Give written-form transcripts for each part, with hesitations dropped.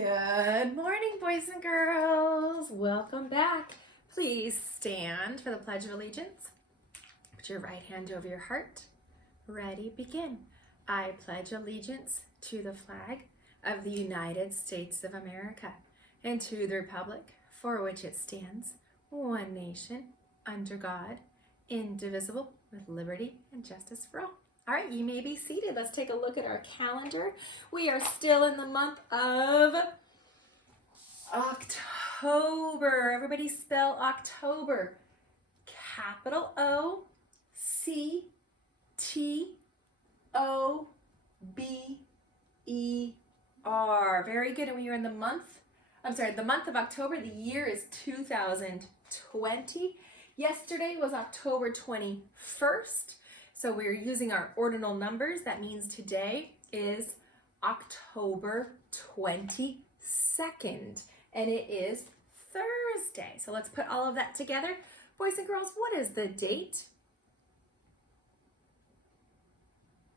Good morning, boys and girls. Welcome back. Please stand for the Pledge of Allegiance. Put your right hand over your heart. Ready, begin. I pledge allegiance to the flag of the United States of America and to the republic for which it stands, one nation, under God, indivisible, with liberty and justice for all. All right, you may be seated. Let's take a look at our calendar. We are still in the month of October. Everybody spell October. Capital O-C-T-O-B-E-R. Very good. And we are in the month of October. The year is 2020. Yesterday was October 21st. So we're using our ordinal numbers. That means today is October 22nd, and it is Thursday. So let's put all of that together. Boys and girls, what is the date?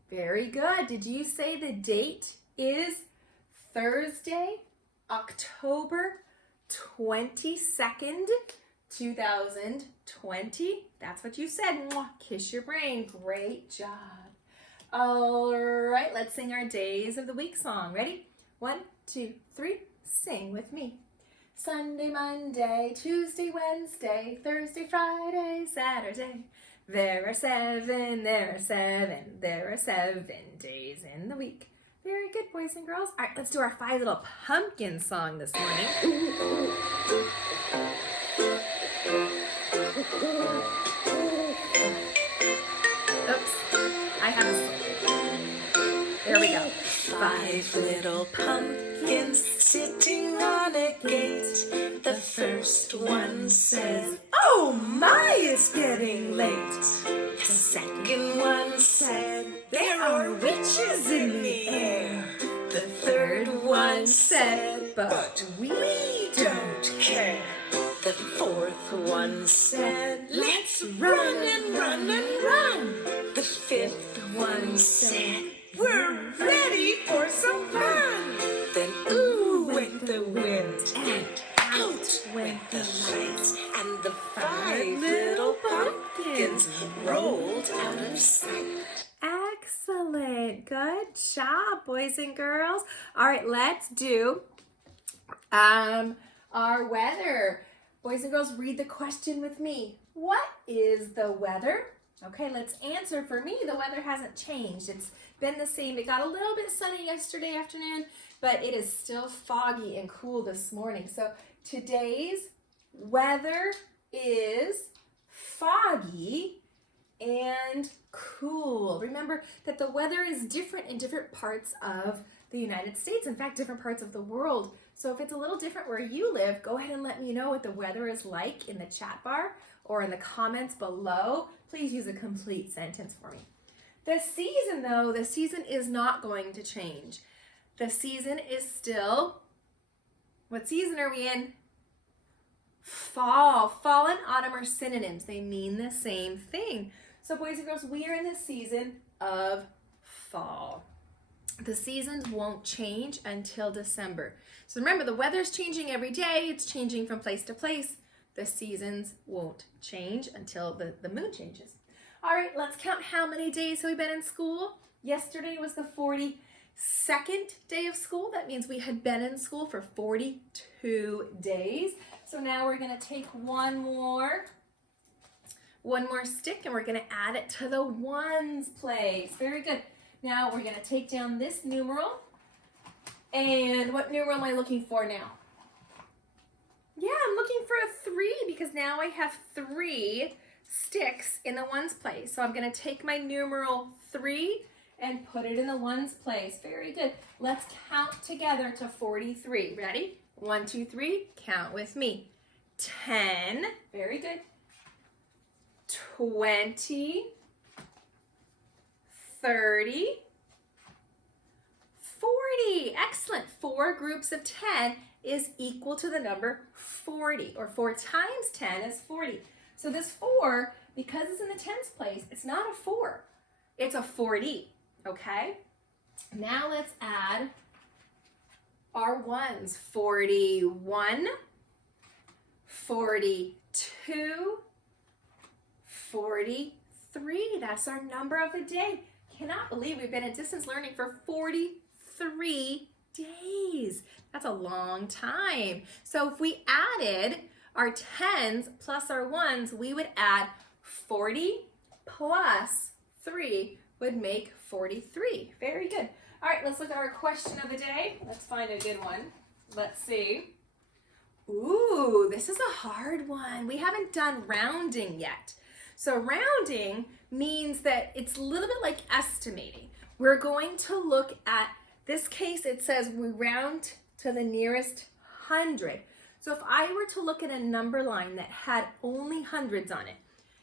Very good. Did you say the date is Thursday, October 22nd? 2020. That's what you said. Mwah. Kiss your brain. Great job. All right, let's sing our Days of the Week song. Ready? 1, 2, 3. Sing with me. Sunday, Monday, Tuesday, Wednesday, Thursday, Friday, Saturday. There are 7 days in the week. Very good, boys and girls. All right, let's do our 5 little pumpkin song this morning. Oops, I have a song. There we go. 5 little pumpkins sitting on a gate. The first one says, "Oh my, it's getting late." The second one said, "There are witches in the air." The third one said, "But we don't care." The fourth one said, "Let's run and run and run." The fifth one said, "We're ready for some fun." Then ooh went the wind and out went the lights, and the 5 little pumpkins rolled out of sight. Excellent. Good job, boys and girls. All right, let's do our weather. Boys and girls, read the question with me. What is the weather? Okay, let's answer. For me, the weather hasn't changed. It's been the same. It got a little bit sunny yesterday afternoon, but it is still foggy and cool this morning. So today's weather is foggy and cool. Remember that the weather is different in different parts of the United States, in fact, different parts of the world. So if it's a little different where you live, go ahead and let me know what the weather is like in the chat bar or in the comments below. Please use a complete sentence for me. The season, though, the season is not going to change. The season is still, what season are we in? Fall. Fall and autumn are synonyms. They mean the same thing. So boys and girls, we are in the season of fall. The seasons won't change until December. So remember, the weather's changing every day. It's changing from place to place. The seasons won't change until the moon changes. All right, let's count how many days have we been in school. Yesterday was the 42nd day of school. That means we had been in school for 42 days. So now we're going to take one more stick and we're going to add it to the ones place. Very good. Now we're going to take down this numeral. And what numeral am I looking for now? Yeah, I'm looking for a 3 because now I have 3 sticks in the ones place. So I'm going to take my numeral 3 and put it in the ones place. Very good. Let's count together to 43. Ready? 1, 2, 3. Count with me. 10. Very good. 20. 30, 40. Excellent. 4 groups of 10 is equal to the number 40, or 4 times 10 is 40. So this 4, because it's in the tens place, it's not a 4. It's a 40, okay? Now let's add our ones. 41, 42, 43. That's our number of the day. Cannot believe we've been in distance learning for 43 days. That's a long time. So if we added our tens plus our ones, we would add 40 plus 3 would make 43. Very good. All right, let's look at our question of the day. Let's find a good one. Let's see. Ooh, this is a hard one. We haven't done rounding yet. So rounding means that it's a little bit like estimating. We're going to look at this case. It says we round to the nearest 100. So if I were to look at a number line that had only hundreds on it,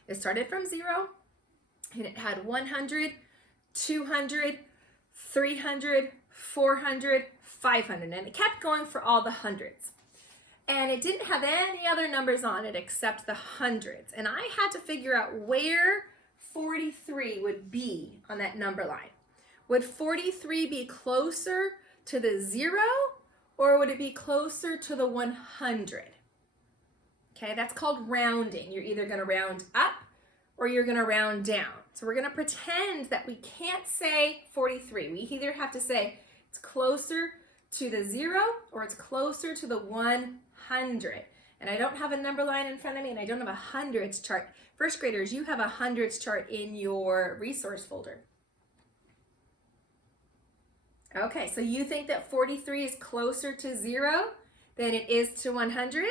it started from 0 and it had 100, 200, 300, 400, 500, and it kept going for all the hundreds. And it didn't have any other numbers on it except the hundreds. And I had to figure out where 43 would be on that number line. Would 43 be closer to the 0 or would it be closer to the 100? Okay, that's called rounding. You're either going to round up or you're going to round down. So we're going to pretend that we can't say 43. We either have to say it's closer to the 0 or it's closer to the 100. And I don't have a number line in front of me and I don't have a hundreds chart. First graders, you have a hundreds chart in your resource folder. Okay, so you think that 43 is closer to 0 than it is to 100?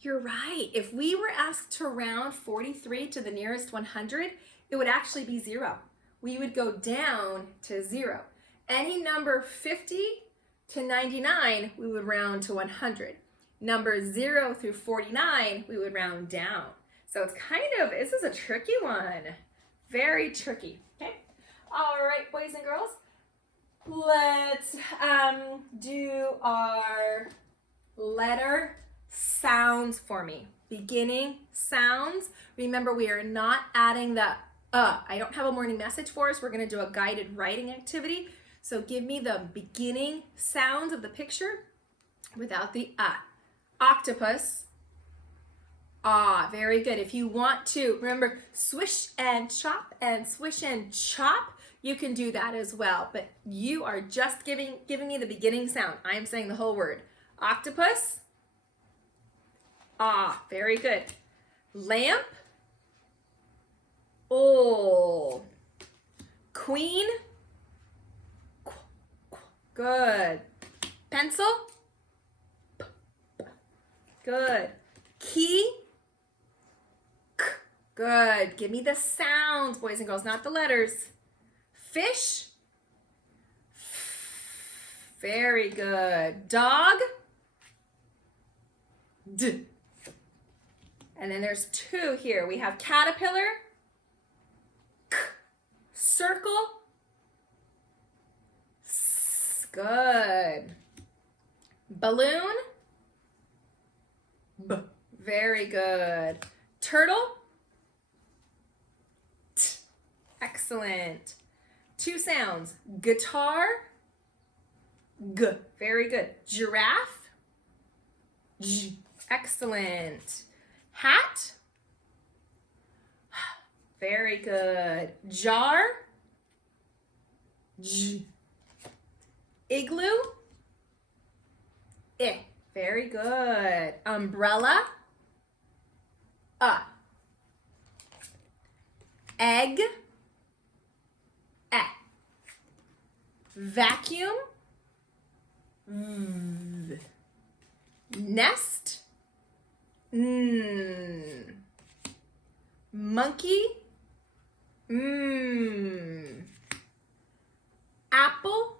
You're right. If we were asked to round 43 to the nearest 100, it would actually be 0. We would go down to 0. Any number 50 to 99, we would round to 100. Numbers 0 through 49, we would round down. So it's this is a tricky one. Very tricky, okay? All right, boys and girls, let's do our letter sounds for me. Beginning sounds. Remember, we are not adding the I don't have a morning message for us. We're going to do a guided writing activity. So give me the beginning sounds of the picture without the Octopus. Very good. If you want to, remember, swish and chop and swish and chop, you can do that as well. But you are just giving me the beginning sound. I am saying the whole word. Octopus. Very good. Lamp. Oh. Queen. Good. Pencil. Good. Key. Good. Give me the sounds, boys and girls, not the letters. Fish. Very good. Dog. D. And then there's 2 here. We have caterpillar. K. Circle. S. Good. Balloon. B. Very good. Turtle. T. Excellent. 2 sounds. Guitar. G. Very good. Giraffe. J. Excellent. Hat. Very good. Jar. J. Igloo. I. Very good. Umbrella. Egg. Vacuum. V. Nest. Monkey. Apple.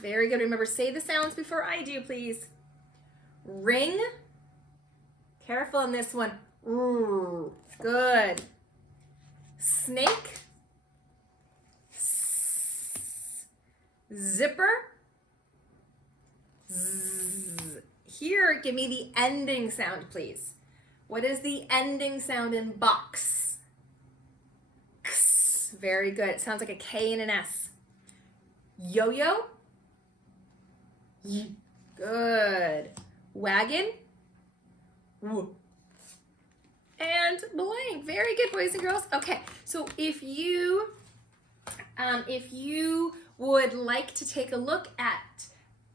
Very good. Remember, say the sounds before I do, please. Ring. Careful on this one. Good. Snake. Zipper. Here, give me the ending sound, please. What is the ending sound in box? X. Very good. It sounds like a K and an S. Yo-yo. Good. Wagon. And blank. Very good, boys and girls. Okay, so if you would like to take a look at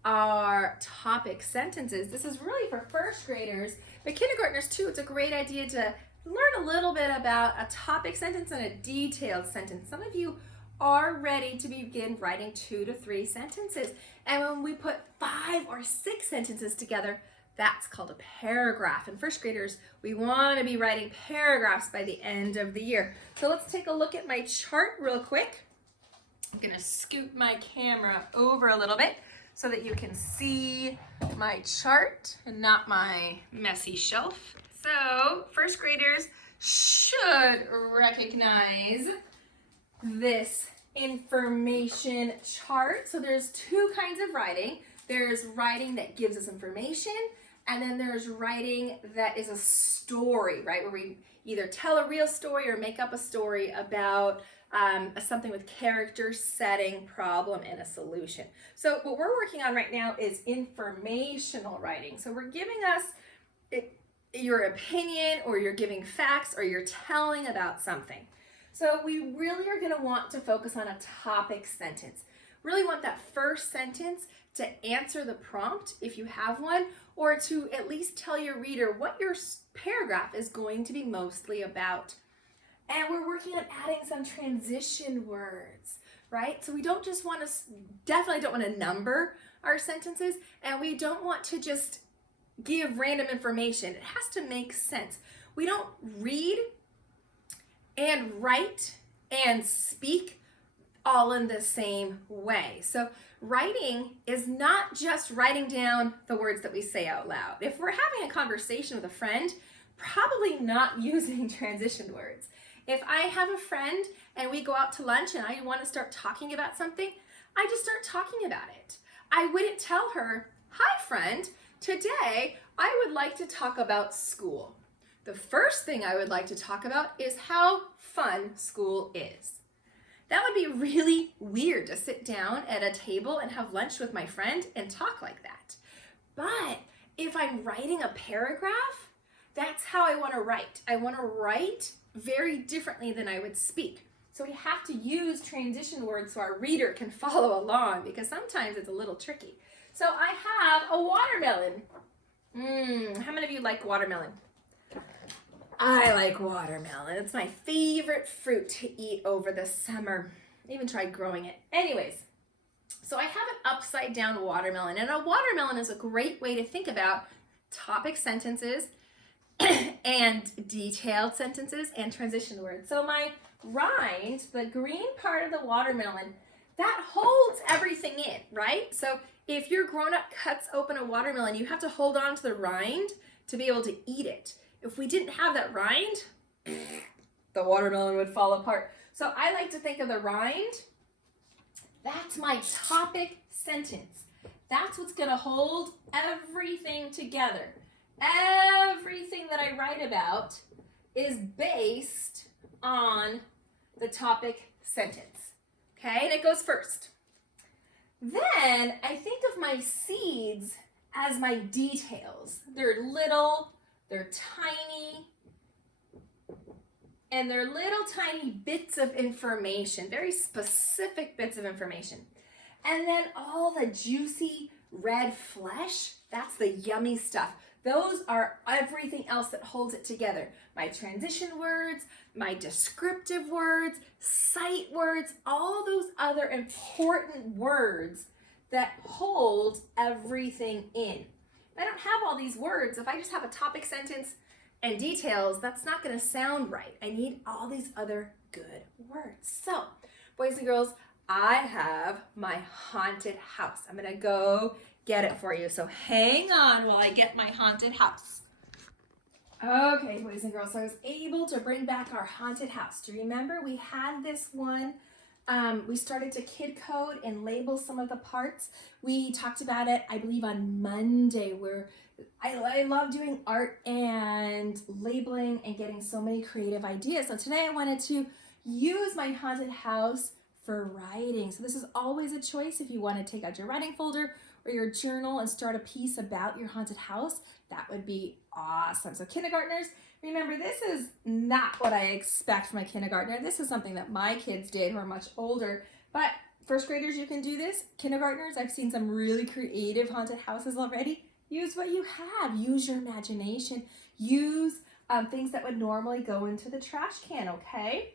our topic sentences, this is really for first graders, but kindergartners too. It's a great idea to learn a little bit about a topic sentence and a detailed sentence. Some of you are ready to begin writing 2 to 3 sentences. And when we put 5 or 6 sentences together, that's called a paragraph. And first graders, we want to be writing paragraphs by the end of the year. So let's take a look at my chart real quick. I'm going to scoot my camera over a little bit so that you can see my chart and not my messy shelf. So first graders should recognize this information chart. So there's 2 kinds of writing. There's writing that gives us information, and then there's writing that is a story, right? Where we either tell a real story or make up a story about something with character, setting, problem, and a solution. So what we're working on right now is informational writing. So we're giving us your opinion, or you're giving facts, or you're telling about something. So we really are going to want to focus on a topic sentence. Really want that first sentence to answer the prompt if you have one, or to at least tell your reader what your paragraph is going to be mostly about. And we're working on adding some transition words, right? So we don't just want to, definitely don't want to number our sentences, and we don't want to just give random information. It has to make sense. We don't read and write and speak all in the same way. So writing is not just writing down the words that we say out loud. If we're having a conversation with a friend, probably not using transition words. If I have a friend and we go out to lunch and I want to start talking about something, I just start talking about it. I wouldn't tell her, "Hi friend, today I would like to talk about school." The first thing I would like to talk about is how fun school is. That would be really weird to sit down at a table and have lunch with my friend and talk like that. But if I'm writing a paragraph, that's how I want to write. I want to write very differently than I would speak. So we have to use transition words so our reader can follow along, because sometimes it's a little tricky. So I have a watermelon. How many of you like watermelon? I like watermelon. It's my favorite fruit to eat over the summer. I even tried growing it. Anyways, so I have an upside down watermelon, and a watermelon is a great way to think about topic sentences and detailed sentences and transition words. So my rind, the green part of the watermelon, that holds everything in, right? So if your grown-up cuts open a watermelon, you have to hold on to the rind to be able to eat it. If we didn't have that rind, the watermelon would fall apart. So I like to think of the rind, that's my topic sentence. That's what's going to hold everything together. Everything that I write about is based on the topic sentence. Okay, and it goes first. Then I think of my seeds as my details. They're little, they're tiny, and they're little tiny bits of information, very specific bits of information. And then all the juicy red flesh, that's the yummy stuff. Those are everything else that holds it together. My transition words, my descriptive words, sight words, all those other important words that hold everything in. If I don't have all these words, if I just have a topic sentence and details, that's not going to sound right. I need all these other good words. So, boys and girls, I have my haunted house. I'm going to go get it for you. So hang on while I get my haunted house. Okay, boys and girls, so I was able to bring back our haunted house. Do you remember we had this one? We started to kid code and label some of the parts. We talked about it, I believe, on Monday, where I love doing art and labeling and getting so many creative ideas. So today I wanted to use my haunted house for writing. So this is always a choice if you want to take out your writing folder or your journal and start a piece about your haunted house. That would be awesome. So kindergartners, remember, this is not what I expect from a kindergartner. This is something that my kids did who are much older. But first graders, you can do this. Kindergartners, I've seen some really creative haunted houses already. Use what you have. Use your imagination. Use things that would normally go into the trash can, okay?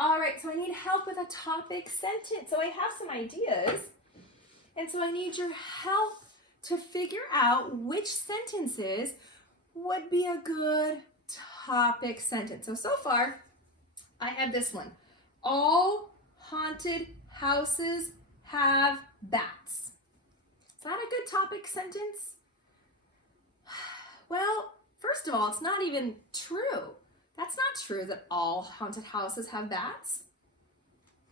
All right, so I need help with a topic sentence. So I have some ideas. And so I need your help to figure out which sentences would be a good topic sentence. So far, I have this one. All haunted houses have bats. Is that a good topic sentence? Well, first of all, it's not even true. That's not true that all haunted houses have bats.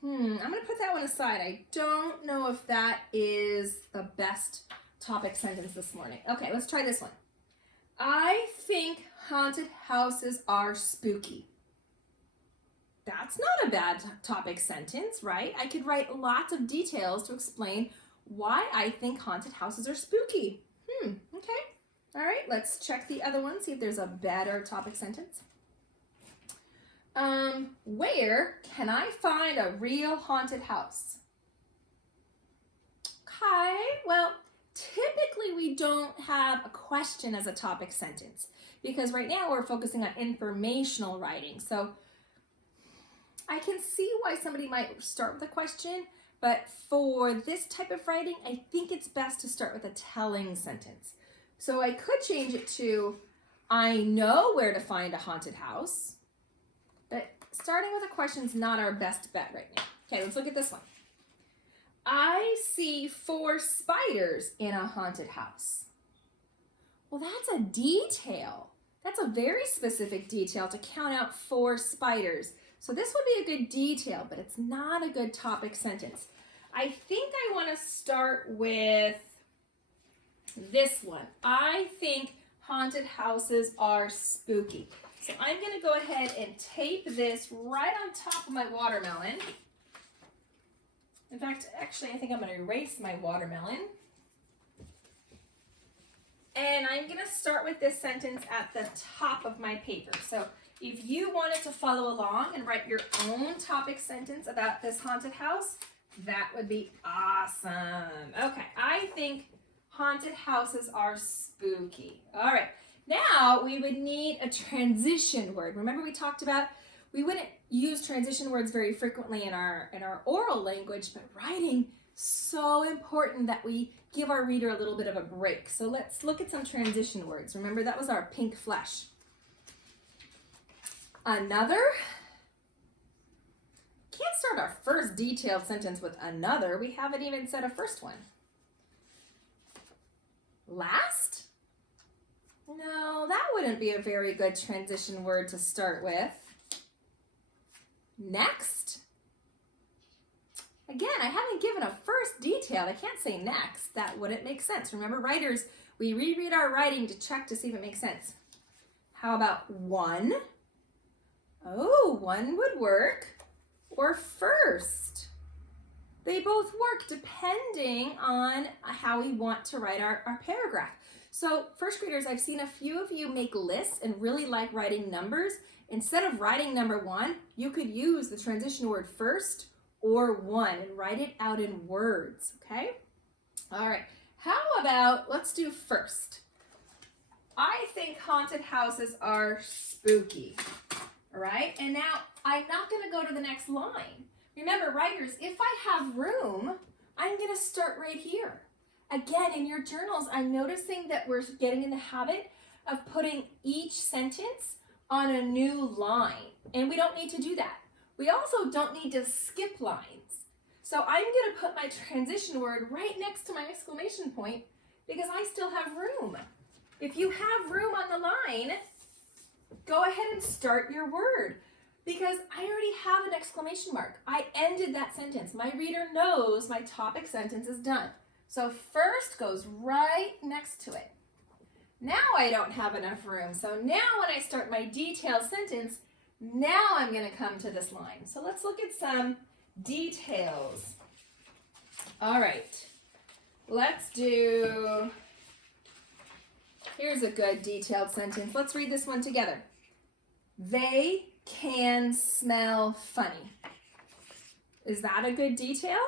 I'm going to put that one aside. I don't know if that is the best topic sentence this morning. Okay, let's try this one. I think haunted houses are spooky. That's not a bad topic sentence, right? I could write lots of details to explain why I think haunted houses are spooky. Okay. All right, let's check the other one, see if there's a better topic sentence. Where can I find a real haunted house? Okay, well, typically we don't have a question as a topic sentence because right now we're focusing on informational writing. So I can see why somebody might start with a question, but for this type of writing, I think it's best to start with a telling sentence. So I could change it to, I know where to find a haunted house. But starting with a question is not our best bet right now. Okay, let's look at this one. I see 4 spiders in a haunted house. Well, that's a detail. That's a very specific detail to count out 4 spiders. So this would be a good detail, but it's not a good topic sentence. I think I want to start with this one. I think haunted houses are spooky. So I'm going to go ahead and tape this right on top of my watermelon. In fact, actually, I think I'm going to erase my watermelon. And I'm going to start with this sentence at the top of my paper. So if you wanted to follow along and write your own topic sentence about this haunted house, that would be awesome. Okay, I think haunted houses are spooky. All right. Now we would need a transition word. Remember we talked about we wouldn't use transition words very frequently in our oral language, but writing, so important that we give our reader a little bit of a break. So let's look at some transition words. Remember that was our pink flesh. Another. Can't start our first detailed sentence with another. We haven't even said a first one. Last? No, that wouldn't be a very good transition word to start with. Next. Again, I haven't given a first detail. I can't say next. That wouldn't make sense. Remember, writers, we reread our writing to check to see if it makes sense. How about one? Oh, one would work. Or first. They both work depending on how we want to write our paragraph. So first graders, I've seen a few of you make lists and really like writing numbers. Instead of writing number 1, you could use the transition word first or one and write it out in words, okay? All right, how about, let's do first. I think haunted houses are spooky, all right? And now I'm not gonna go to the next line. Remember, writers, if I have room, I'm gonna start right here. Again, in your journals, I'm noticing that we're getting in the habit of putting each sentence on a new line, and we don't need to do that. We also don't need to skip lines. So I'm gonna put my transition word right next to my exclamation point because I still have room. If you have room on the line, go ahead and start your word because I already have an exclamation mark. I ended that sentence. My reader knows my topic sentence is done. So first goes right next to it. Now I don't have enough room. So now when I start my detailed sentence, now I'm going to come to this line. So let's look at some Details. All right. Let's do, here's a good detailed sentence. Let's read this one together. They can smell funny. Is that a good detail?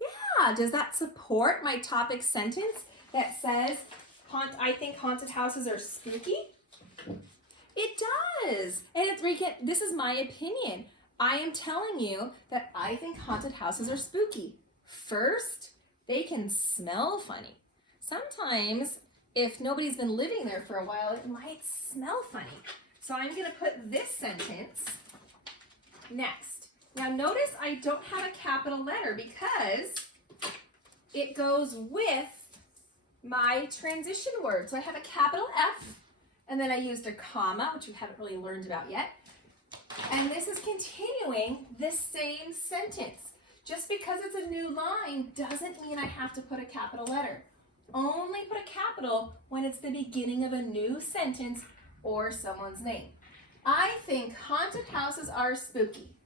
Yeah. Does that support my topic sentence that says, I think haunted houses are spooky? It does. And this is my opinion. I am telling you that I think haunted houses are spooky. First, they can smell funny. Sometimes, if nobody's been living there for a while, it might smell funny. So I'm going to put this sentence next. Now notice I don't have a capital letter because it goes with my transition word. So I have a capital F, and then I used a comma, which we haven't really learned about yet. And this is continuing this same sentence. Just because it's a new line doesn't mean I have to put a capital letter. Only put a capital when it's the beginning of a new sentence or someone's name. I think haunted houses are spooky.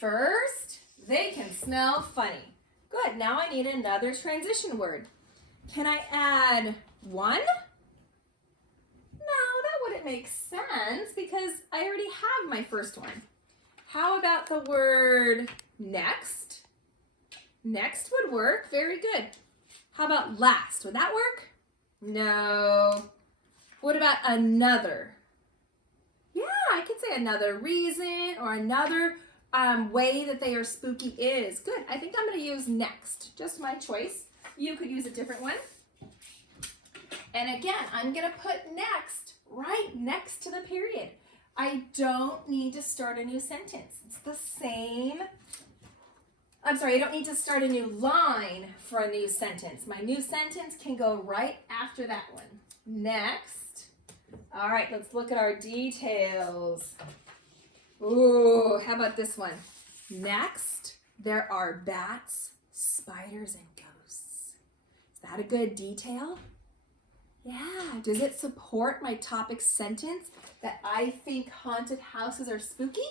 First, they can smell funny. Good, now I need another transition word. Can I add one? No, that wouldn't make sense because I already have my first one. How about the word next? Next would work, very good. How about last, would that work? No. What about another? Yeah, I could say another reason or another way that they are spooky is. Good, I think I'm gonna use next, just my choice. You could use a different one. And again, I'm gonna put next right next to the period. I don't need to start a new sentence. It's the same. I'm sorry, I don't need to start a new line for a new sentence. My new sentence can go right after that one. Next. All right, let's look at our details. Ooh, how about this one? Next, there are bats, spiders, and ghosts. Is that a good detail? Yeah. Does it support my topic sentence that I think haunted houses are spooky?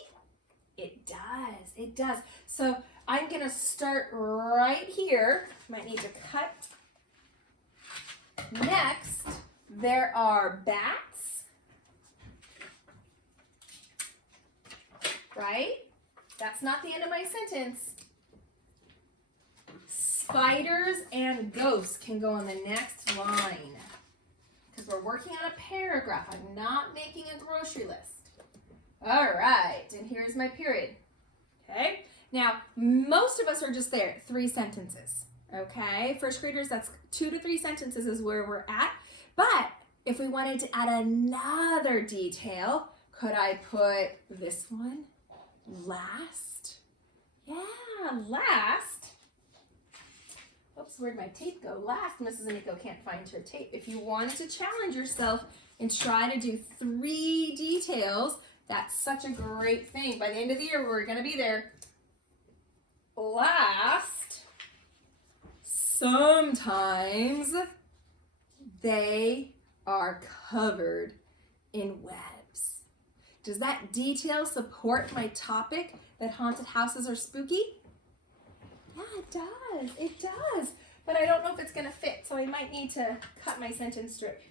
It does. It does. So I'm going to start right here. Might need to cut. Next, there are bats. Right? That's not the end of my sentence. Spiders and ghosts can go on the next line. Because we're working on a paragraph. I'm not making a grocery list. All right, and here's my period. Okay, now most of us are just there, 3 sentences. Okay, first graders, that's 2 to 3 sentences is where we're at. But if we wanted to add another detail, could I put this one last? Yeah, last. Oops, where'd my tape go? Last, Mrs. Amico can't find her tape. If you wanted to challenge yourself and try to do 3 details, that's such a great thing. By the end of the year, we're going to be there. Last, sometimes they are covered in webs. Does that detail support my topic that haunted houses are spooky? Yeah, it does. It does. But I don't know if it's going to fit, so I might need to cut my sentence strip.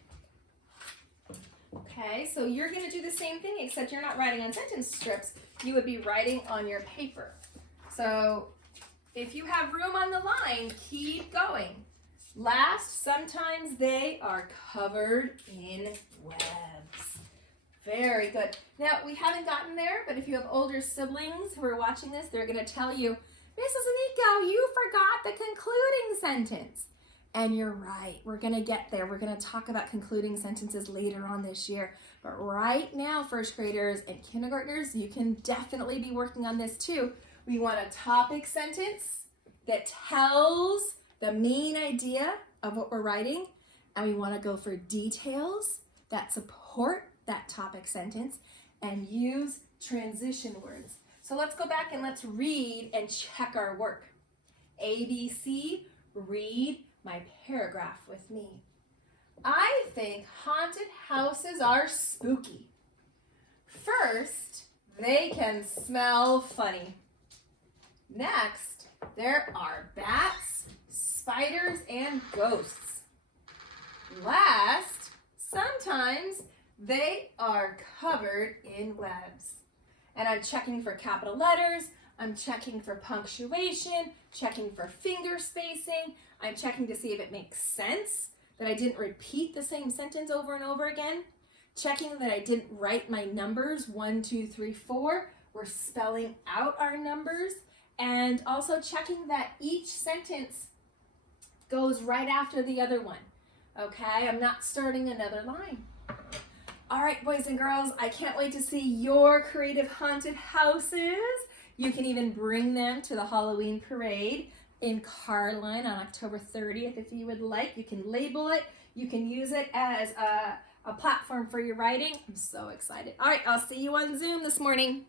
Okay, so you're going to do the same thing, except you're not writing on sentence strips. You would be writing on your paper. So if you have room on the line, keep going. Last, sometimes they are covered in webs. Very good. Now, we haven't gotten there, but if you have older siblings who are watching this, they're going to tell you, Mrs. Amico, you forgot the concluding sentence. And you're right, we're gonna get there. We're gonna talk about concluding sentences later on this year. But right now, first graders and kindergartners, you can definitely be working on this too. We want a topic sentence that tells the main idea of what we're writing. And we wanna go for details that support that topic sentence and use transition words. So let's go back and let's read and check our work. ABC, read my paragraph with me. I think haunted houses are spooky. First, they can smell funny. Next, there are bats, spiders, and ghosts. Last, sometimes they are covered in webs. And I'm checking for capital letters, I'm checking for punctuation, checking for finger spacing, I'm checking to see if it makes sense, that I didn't repeat the same sentence over and over again, checking that I didn't write my numbers 1, 2, 3, 4. We're spelling out our numbers, and also checking that each sentence goes right after the other one. Okay, I'm not starting another line. All right, boys and girls, I can't wait to see your creative haunted houses. You can even bring them to the Halloween parade in Carline on October 30th if you would like. You can label it. You can use it as a platform for your writing. I'm so excited. All right, I'll see you on Zoom this morning.